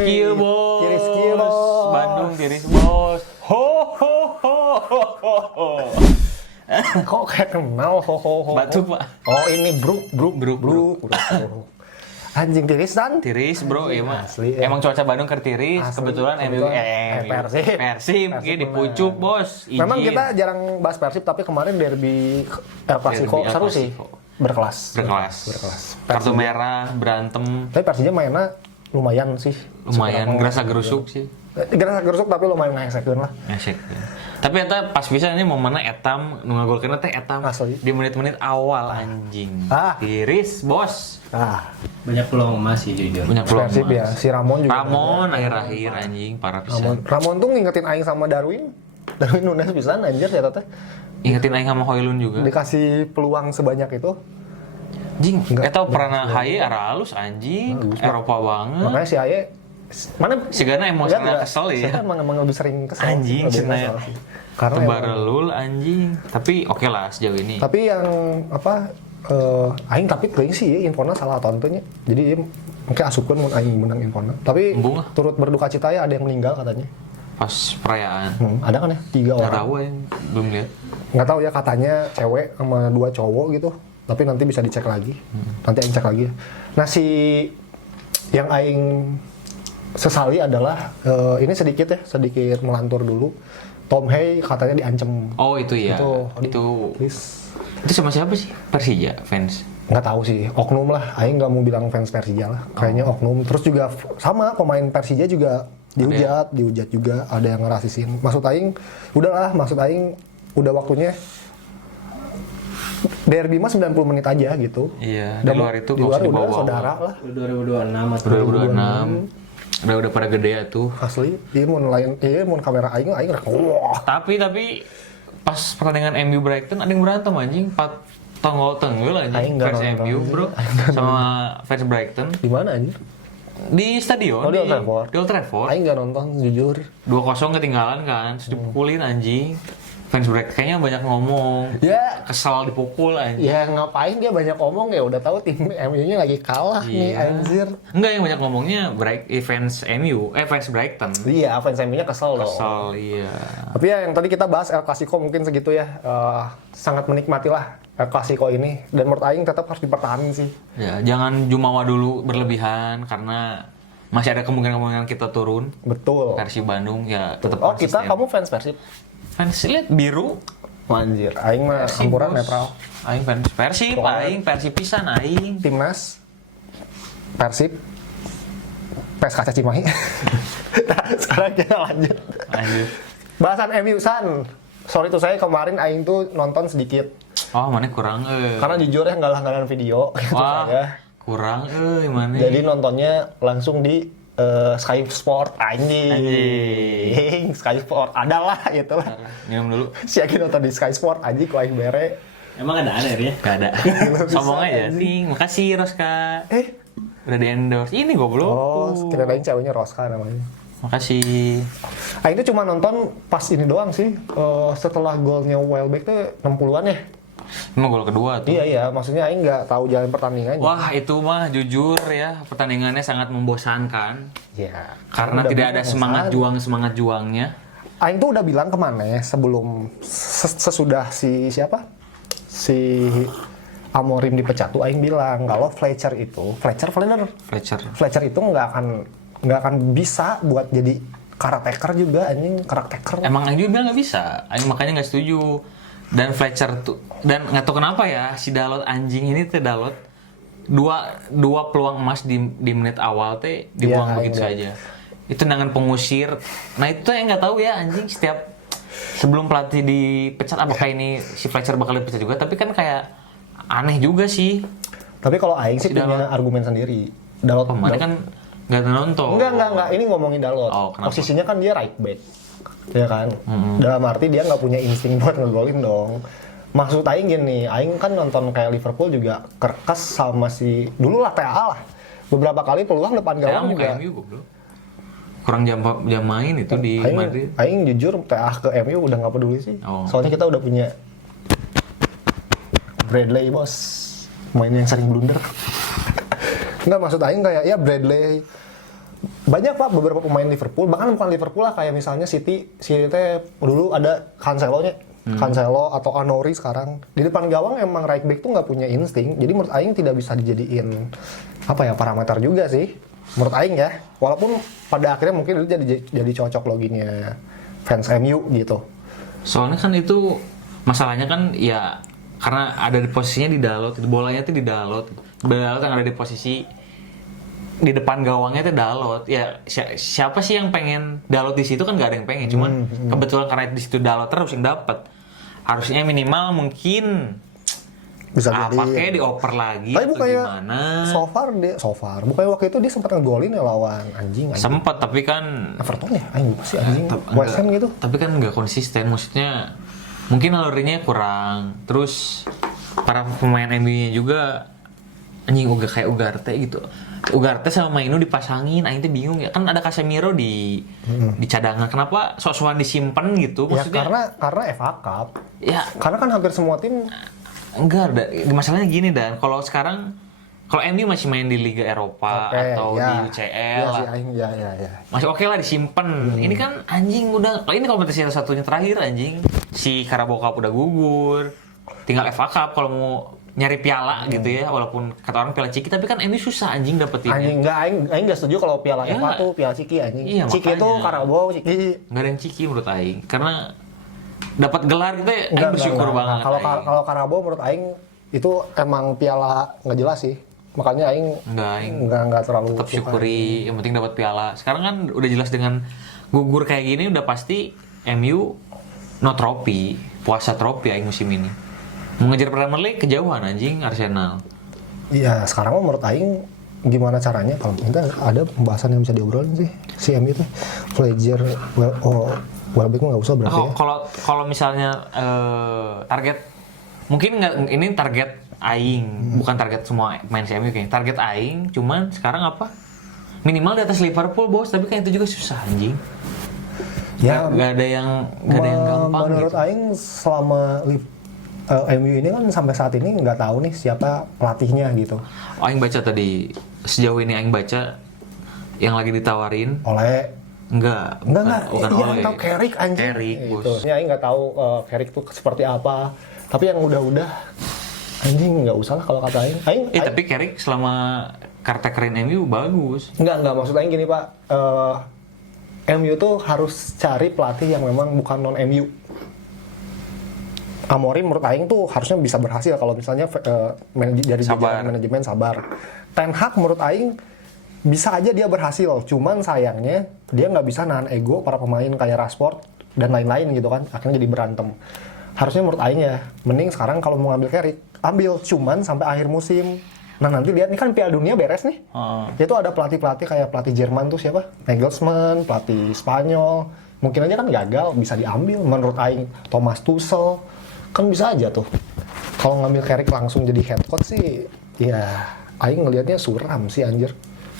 kieu bos. Tiris kieu bos. Bandung tiris bos. Ho ho ho ho ho. Kok kayak kenal ho. Batuk pak. Oh ini Bruk. Anjing tirisan. Tiris bro, iya mah. Asli, ya. Emang cuaca Bandung keur tiris, kebetulan MU Persib ge dipucuk bos. Memang Izin. kita jarang bahas Persib, tapi kemarin derby El Clasico Derby El seru sih. Clasico. Berkelas. Kartu merah, berantem, Tapi Persija mainnya lumayan sih. lumayan gerasa gerusuk sih. Gerasa gerusuk tapi lumayan ngesekeun lah. Ngesek. Tapi eta pas bisa ini momenna etam nu ngagolkeun teh etam Asli. di menit-menit awal anjing. Ah. Tiris bos. Banyak peluang emas sih jujur. Punya peluang Persib ya, emas. si Ramon juga. Ramon akhir-akhir anjing parah pisan. Ramon tuh ngingetin aing sama Darwin Nunes pisan anjir ya teh. Ingetin aing sama Hoylun juga. Dikasih peluang sebanyak itu. Anjing, Enggak, eta peranna haye ara halus anjing. Eropa banget. Makanya si Aye mana Sigana emosional kesel ya. Saya emang lebih sering kesel. Anjing, Lebih cenah. kesel sih. Karena Tebarelul anjing. Tapi oke lah sejauh ini. tapi yang apa aing tapi teuing sih ya infona salah tontonnya. Jadi dia mungkin asupkeun mun aing menang infona. Tapi Embung lah. turut berduka cita ya ada yang meninggal katanya. Pas perayaan. Ada kan ya 3 Nggak orang. tahu yang belum lihat. Nggak tahu ya katanya cewek sama 2 cowok gitu. Tapi nanti bisa dicek lagi. Nanti aing cek lagi. Nah si yang aing sesali adalah ini sedikit melantur dulu. Tom Hay katanya diancam. Oh itu ya. Itu please. Itu sama siapa sih? Persija fans. Nggak tahu sih, oknum lah. Aing nggak mau bilang fans Persija lah. Kayaknya oknum. Terus juga sama pemain Persija juga dihujat juga. Ada yang ngerasisin. Maksud Aing udah waktunya derby mah 90 menit aja gitu. Iya. Dan Di luar itu di luar kok udah dibawa-bawa. saudara lah. 2026 atau 2026. Udah pada gede ya tuh. Asli, mun kamera aing rek wah. Tapi pas pertandingan MU Brighton ada yang berantem anjing 4 tenggol Aing anjing nggak fans nonton. MU bro sama fans Brighton Di mana anjir? di stadion Oh, di Old Trafford. di Old Trafford. Aing nggak nonton jujur. 2-0 ketinggalan kan, terus dipukulin anjing. Fans Brighton kayaknya banyak ngomong. Ya, Kesal dipukul anjing. ya ngapain dia banyak omong ya udah tahu tim MU-nya lagi kalah nih Iya. anjir. Enggak, yang banyak ngomongnya fans MU, fans Brighton. Iya, fans MU-nya kesel loh. Kesal, iya. Tapi ya yang tadi kita bahas El Clasico mungkin segitu ya. Sangat menikmati lah El Clasico ini. Dan menurut Aing tetap harus dipertahankan sih. Ya, jangan jumawa dulu berlebihan karena masih ada kemungkinan kita turun. Betul. Versi Bandung ya tetap Oh kita, konsisten. kamu fans Persib? Fans lihat biru. Anjir, Aing mah Persib, campuran bos. netral. Aing fans Persib, aing Persib pisan aing. Timnas, Persib, PSKC Cimahi. Nah, sekarang kita lanjut. Lanjut. Bahasan MU San. Sorry tuh saya kemarin Aing tuh nonton sedikit. Oh, mana kurang Karena jujur ya nggak langganan video. Gitu Wah, saya. kurang mana. Jadi nontonnya langsung di Sky Sport anjing. Sky Sport adalah gitu lah. minum dulu. Si Aki nonton di Sky Sport anjing ku aing bere. Emang ada ya? Gak ada. Sombong aja nih. Makasih Roska. Udah di endorse. Ini goblok. Oh, kira-kira ceweknya Roska namanya. Makasih. Aing tuh cuma nonton pas ini doang sih. Setelah golnya Welbeck tuh 60-an ya. Emang gol kedua tuh. Iya, maksudnya Aing nggak tahu jalan pertandingannya. Wah, itu mah jujur ya, pertandingannya sangat membosankan. Iya. Karena Udah tidak ada bilang semangat juangnya. Aing tuh udah bilang kemana sebelum sesudah si siapa? Si Amorim dipecat tuh Aing bilang kalau Fletcher Fletcher. itu nggak akan bisa buat jadi caretaker juga anjing caretaker. Emang Aing juga bilang nggak bisa. Aing makanya nggak setuju. Dan Fletcher tuh, dan nggak tahu kenapa ya si Dalot anjing ini teh Dalot dua peluang emas di menit awal teh dibuang Iya, begitu iya. saja. Itu tendangan pengusir. Nah itu yang nggak tahu ya anjing setiap sebelum pelatih dipecat apakah ini si Fletcher bakal dipecat juga. Tapi kan kayak aneh juga sih. Tapi kalau Aing sih Si punya Dalot. argumen sendiri. Dalot Kemarin kan nggak nonton. Enggak. Ini ngomongin Dalot. Oh, kenapa? Posisinya kan dia right back. Ya kan? Dalam arti dia nggak punya insting buat ngegolin dong. Maksud Aing gini, Aing kan nonton kayak Liverpool juga kerkes sama si... Dulu lah TAA lah. Beberapa kali peluang depan gawang juga. MU goblok. Kurang jam main itu di Madrid. Aing jujur TAA ke MU udah nggak peduli sih. Oh. Soalnya kita udah punya Bradley bos. Main yang sering blunder. Enggak, maksud Aing kayak ya Bradley banyak Pak beberapa pemain Liverpool, bahkan bukan Liverpool lah, kayak misalnya City teh dulu ada Cancelo-nya. Cancelo atau Anori sekarang di depan gawang emang right back tuh nggak punya insting, jadi menurut Aing tidak bisa dijadiin parameter juga sih menurut Aing ya, walaupun pada akhirnya mungkin itu jadi cocok loginya fans MU gitu. Soalnya kan itu masalahnya kan ya karena ada di posisinya di Dalot, bolanya tuh di Dalot yang ada di posisi di depan gawangnya tuh Dalot. Ya siapa sih yang pengen Dalot di situ, kan nggak ada yang pengen, cuman kebetulan karena di situ Dalot terus yang dapat. Harusnya minimal mungkin Bisa jadi pakai dioper lagi tapi atau bukannya gimana. so far bukannya waktu itu dia sempat ngegolin ya lawan anjing. Sempat, tapi kan Everton ya anjing pasti anjing West Ham gitu. Tapi kan nggak konsisten, maksudnya mungkin nalurinya kurang. Terus para pemain MU-nya juga anjing kayak Ugarte gitu. Ugarte sama Mainu dipasangin, aing tuh bingung ya. Kan ada Casemiro di cadangan. Kenapa sok-sokan disimpan gitu? Ya Maksudnya karena FA Cup. ya Karena kan hampir semua tim enggak, masalahnya gini dan kalau sekarang kalau MU masih main di Liga Eropa atau di UCL ya, lah. sih, Aing, ya. Masih oke lah disimpan. Ini kan anjing udah, ini kompetisi satunya terakhir anjing. Si Carabao Cup udah gugur. Tinggal FA Cup kalau mau nyari piala gitu ya, walaupun kata orang piala Ciki, tapi kan MU susah anjing dapetinnya. Anjing Aing enggak setuju kalau piala Ya. FA tuh piala Ciki anjing. Iya, Ciki makanya. itu Karabau, Ciki. Nggak ada yang Ciki menurut aing. Karena dapat gelar gitu ya, aing Enggak, bersyukur enggak. banget. Kalau aing. kalau Karabau menurut Aing itu emang piala nggak jelas sih. Makanya Aing Aing enggak terlalu tetap suka. syukuri, yang penting dapat piala. Sekarang kan udah jelas dengan gugur kayak gini udah pasti MU no trofi, puasa trofi aing musim ini. Mau ngejar Premier League kejauhan anjing Arsenal. Iya, sekarang mah menurut Aing gimana caranya kalau kita ada pembahasan yang bisa diobrolin sih si MU itu Fletcher Welbeck nggak usah berarti ya. Kalau misalnya target mungkin nggak, ini target aing, bukan target semua main CMU kayaknya. Target aing, cuman sekarang apa? Minimal di atas Liverpool bos, tapi kan itu juga susah anjing. Ya, Gak ada yang gampang. menurut gitu. Aing selama MU ini kan sampai saat ini nggak tahu nih siapa pelatihnya gitu. Aing baca tadi, sejauh ini aing baca yang lagi ditawarin Oleh bukan iya, Ole. tahu Carrick anjing. Carrick, bos. Gitu. Ya Aing nggak tahu Carrick tuh seperti apa. Tapi yang udah anjing nggak usah lah kalau kata Aing. Tapi Carrick selama kartekerin MU bagus. Nggak maksud Aing gini Pak. MU tuh harus cari pelatih yang memang bukan non MU. Amorim menurut Aing tuh harusnya bisa berhasil kalau misalnya dari jajaran manajemen sabar. Ten Hag menurut Aing bisa aja dia berhasil, cuman sayangnya dia nggak bisa nahan ego para pemain kayak Rashford dan lain-lain gitu kan, akhirnya jadi berantem. Harusnya menurut Aing ya, mending sekarang kalau mau ngambil Carrick, ambil cuman sampai akhir musim. Nah nanti lihat nih kan Piala Dunia beres nih. Itu ada pelatih-pelatih kayak pelatih Jerman tuh siapa? Nagelsmann, pelatih Spanyol. Mungkin aja kan gagal, bisa diambil menurut Aing. Thomas Tuchel, kan bisa aja tuh. Kalau ngambil Carrick langsung jadi head coach sih, ya Aing ngelihatnya suram sih anjir.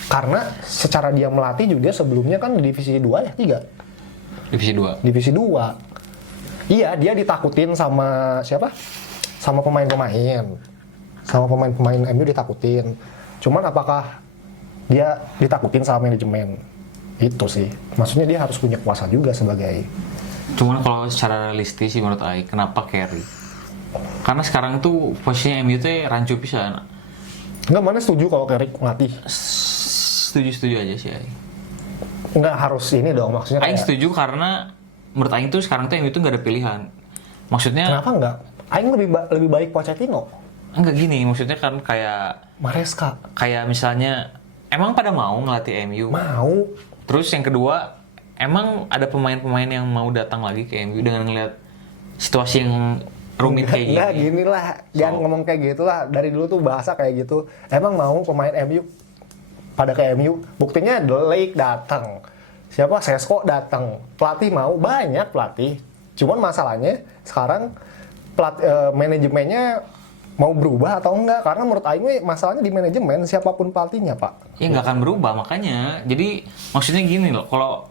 Karena secara dia melatih juga sebelumnya kan di divisi 2 ya, 3? Divisi 2. Divisi 2. Iya, dia ditakutin sama siapa? Sama pemain-pemain. Sama pemain-pemain MU ditakutin. Cuman apakah dia ditakutin sama manajemen? Itu sih. Maksudnya dia harus punya kuasa juga sebagai. Cuman kalau secara realistis sih menurut Aing, kenapa Carrick? Karena sekarang tuh posisinya MU tuh rancu pisan. Enggak, mana setuju kalau Carrick ngelatih? Setuju aja sih Aing. Enggak harus ini dong, maksudnya Aing kayak, setuju karena menurut Aing tuh sekarang tuh MU tuh gak ada pilihan. Maksudnya kenapa enggak? Aing lebih baik Pochettino. enggak gini, maksudnya kan kayak Maresca. misalnya emang pada mau ngelatih MU. Mau. Terus yang kedua, emang ada pemain-pemain yang mau datang lagi ke MU dengan ngeliat situasi yang rumit kayak gini. Enggak gini lah, jangan ngomong kayak gitu lah. Dari dulu tuh bahasa kayak gitu. Emang mau pemain MU pada ke MU? Buktinya Delik datang. Siapa? Sesko datang. Pelatih mau, banyak pelatih. Cuman masalahnya sekarang manajemennya mau berubah atau enggak? Karena menurut Aing masalahnya di manajemen, siapapun pelatihnya, Pak. Ya nggak akan berubah, makanya. Jadi maksudnya gini loh, kalau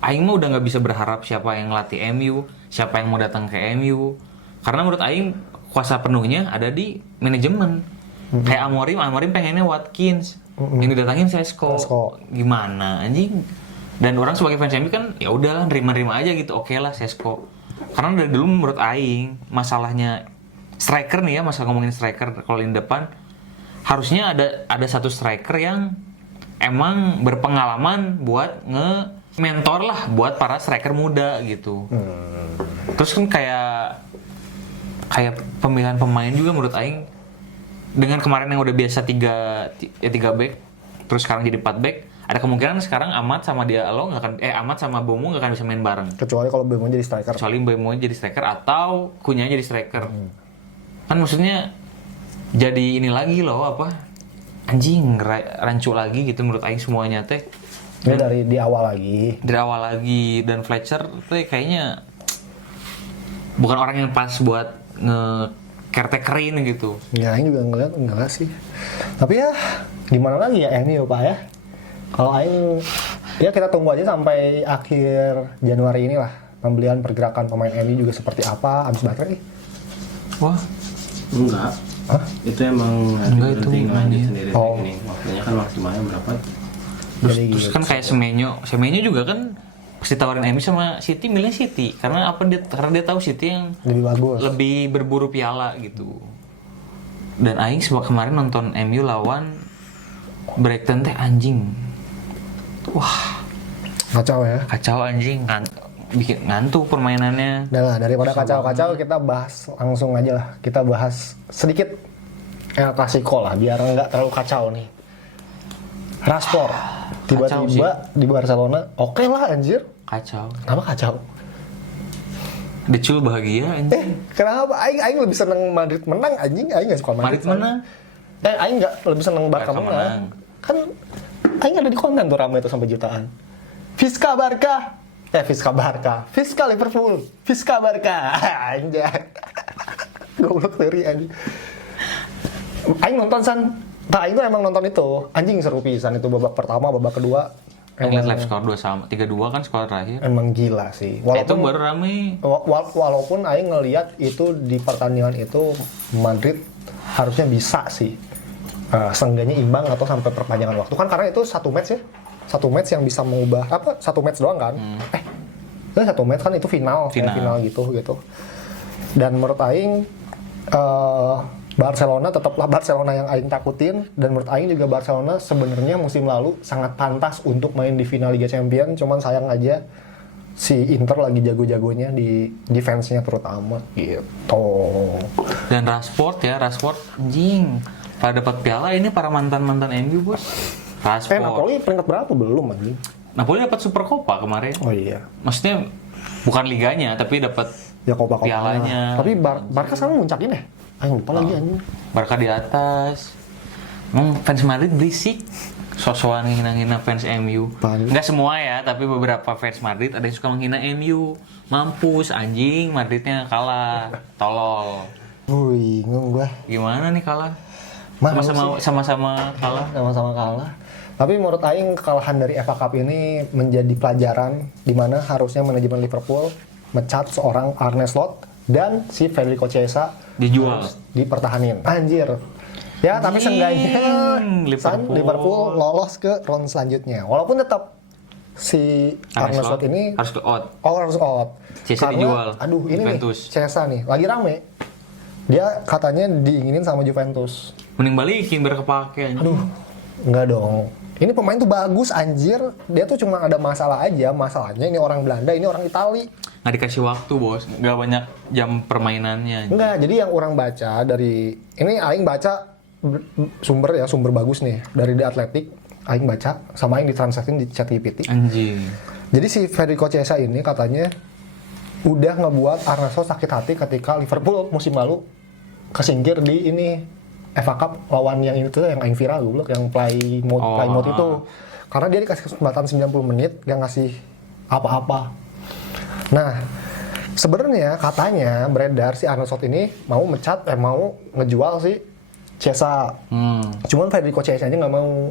Aing mah udah nggak bisa berharap siapa yang ngelatih MU, siapa yang mau datang ke MU. Karena menurut Aing kuasa penuhnya ada di manajemen. Kayak Amorim pengennya Watkins. Yang didatangin Sesko. Sesko. Gimana anjing? Dan orang sebagai fans MU kan ya udah nerima-nerima aja gitu. Oke lah Sesko. Karena dari dulu menurut aing masalahnya striker nih ya, masalah ngomongin striker kalau di depan harusnya ada satu striker yang emang berpengalaman buat mentor lah buat para striker muda gitu. Terus kan kayak pemilihan pemain juga menurut aing dengan kemarin yang udah biasa 3 back terus sekarang jadi 4 back, ada kemungkinan sekarang Ahmad sama Ahmad sama Bomo nggak akan bisa main bareng. Kecuali kalau Bemo jadi striker. Kecuali Bomo jadi striker atau Kunya jadi striker. Kan maksudnya jadi ini lagi loh apa? Anjing rancu lagi gitu menurut aing semuanya teh. Ini dari di awal lagi. Dari awal lagi dan Fletcher tuh kayaknya bukan orang yang pas buat caretakerin gitu. Ya, Aing juga ngeliat enggak sih. Tapi ya gimana lagi ya MU Pak ya. Kalau Aing ya kita tunggu aja sampai akhir Januari inilah pembelian pergerakan pemain MU juga seperti apa. Abis baterai. Wah, Enggak. Hah? Itu emang Enggak, itu lanjut sendiri Oh. gini. Waktunya kan maksimalnya berapa? terus kan kayak Semenyo juga kan pas ditawarin MU sama City milih City karena dia tahu City yang lebih bagus. lebih berburu piala gitu. Dan aing kemarin nonton MU lawan Brighton teh anjing. Wah, Kacau ya. kacau anjing, bikin ngantuk permainannya. Udah lah, daripada kacau-kacau kita bahas langsung aja lah. Kita bahas sedikit El Clasico lah biar nggak terlalu kacau nih. Rashford tiba-tiba di Barcelona, oke lah anjir. Kacau. Kenapa kacau? Decul bahagia anjing. Kenapa? Aing lebih seneng Madrid menang anjing. Aing nggak suka Madrid menang. Aing nggak lebih seneng Barca Barca menang. menang. Kan Aing ada di konten tuh ramai tuh sampai jutaan. Fiska Barca. Fiska Barca. Fiska Liverpool. Fiska Barca. Anjay. Goblok dari anjing. Aing nonton san. Nah, Aing tuh emang nonton itu. Anjing seru pisan itu babak pertama, babak kedua. Yang live skor 3-2 kan skor terakhir. Emang gila sih. Itu baru rame. Walaupun Aing ngelihat itu di pertandingan itu Madrid harusnya bisa sih. Seenggaknya imbang atau sampai perpanjangan waktu kan karena itu satu match ya. Satu match yang bisa mengubah satu match doang kan. Satu match kan itu final gitu. Dan menurut Aing Barcelona tetaplah Barcelona yang Aing takutin, dan menurut Aing juga Barcelona sebenarnya musim lalu sangat pantas untuk main di final Liga Champions, cuman sayang aja si Inter lagi jago-jagonya di defense-nya terutama gitu. Dan Rashford anjing pada dapat piala ini para mantan-mantan MU bos. Rashford. Napoli peringkat berapa belum anjing? Napoli dapat Super Copa kemarin. Oh iya. Maksudnya bukan liganya tapi dapat Ya Copa pialanya. Tapi Barca sekarang muncakin ya? Aing lupa lagi anjing. Barca di atas. Fans Madrid berisik. Sosokan menghina-hina fans MU. Enggak semua ya, tapi beberapa fans Madrid ada yang suka menghina MU. Mampus anjing, Madridnya kalah. Tolol. Bingung gua. Gimana nih kalah? Mana Sama-sama kalah. Sama-sama kalah. Tapi menurut Aing kekalahan dari FA Cup ini menjadi pelajaran di mana harusnya manajemen Liverpool mecat seorang Arne Slot dan si Federico Chiesa Dijual. harus dipertahanin. Anjir. Ya, tapi seenggaknya Liverpool lolos ke round selanjutnya. Walaupun tetap si Arne Slot ini harus ke out. harus out. Chiesa dijual. Aduh, ini Juventus. nih Chiesa nih lagi rame. Dia katanya diinginin sama Juventus. Mending balikin biar kepake anjing. Aduh, enggak dong. Ini pemain tuh bagus anjir. Dia tuh cuma ada masalah aja. Masalahnya ini orang Belanda, ini orang Itali. Nggak dikasih waktu bos, nggak banyak jam permainannya. Enggak, jadi yang orang baca dari ini Aing baca sumber bagus nih dari The Athletic. Aing baca sama Aing ditranslatin di ChatGPT. Anjing. Jadi si Federico Chiesa ini katanya udah ngebuat Arne Slot sakit hati ketika Liverpool musim lalu kesingkir di ini FA Cup lawan yang itu yang Aing viral goblok yang play mode itu. Karena dia dikasih kesempatan 90 menit gak ngasih apa-apa. Nah, sebenarnya katanya beredar si Arne Slot ini mau mau ngejual si Chiesa. Cuman Federico Chiesa aja nggak mau.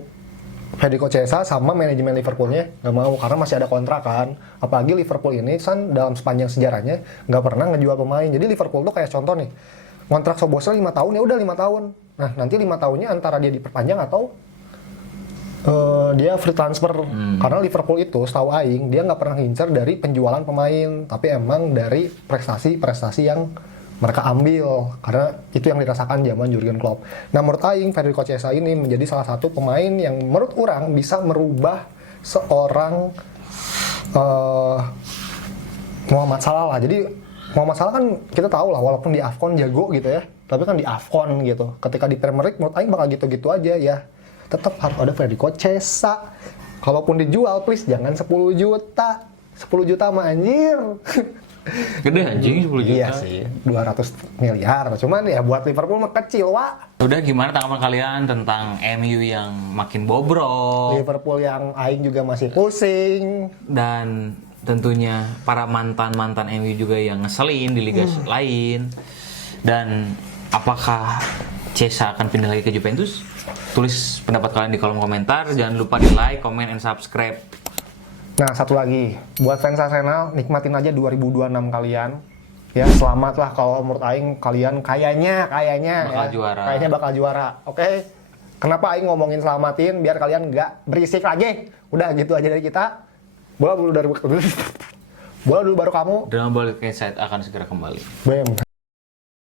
Federico Chiesa sama manajemen Liverpoolnya nggak mau karena masih ada kontrak kan. Apalagi Liverpool ini kan dalam sepanjang sejarahnya nggak pernah ngejual pemain. Jadi Liverpool tuh kayak contoh nih, kontrak Szoboszlai 5 tahun ya udah 5 tahun. Nah nanti 5 tahunnya antara dia diperpanjang atau Dia free transfer karena Liverpool itu setahu aing dia nggak pernah ngincer dari penjualan pemain tapi emang dari prestasi yang mereka ambil karena itu yang dirasakan zaman Jurgen Klopp. Nah menurut aing Federico Chiesa ini menjadi salah satu pemain yang menurut orang bisa merubah seorang Muhammad Salah lah. Jadi Muhammad Salah kan kita tahu lah walaupun di AFCON jago gitu ya, tapi kan di AFCON gitu. Ketika di Premier League menurut aing bakal gitu-gitu aja ya. Tetap harus ada Federico Chiesa. Kalaupun dijual please jangan 10 juta. 10 juta mah anjir. Gede anjing 10 juta. Iya sih, 200 miliar. Cuman ya buat Liverpool mah kecil, Wak. Udah gimana tanggapan kalian tentang MU yang makin bobrok Liverpool yang aing juga masih pusing. dan tentunya para mantan-mantan MU juga yang ngeselin di liga lain. Dan apakah Chiesa akan pindah lagi ke Juventus? Tulis pendapat kalian di kolom komentar. Jangan lupa di like, comment, and subscribe. Nah, satu lagi. Buat fans Arsenal, nikmatin aja 2026 kalian. Ya, selamat lah kalau menurut aing kalian kayaknya Bakal ya, juara. Kayaknya bakal juara. Oke? Kenapa aing ngomongin selamatin biar kalian nggak berisik lagi. Udah gitu aja dari kita. Bola dulu baru kamu. Drama Balik Insight akan segera kembali. Bam.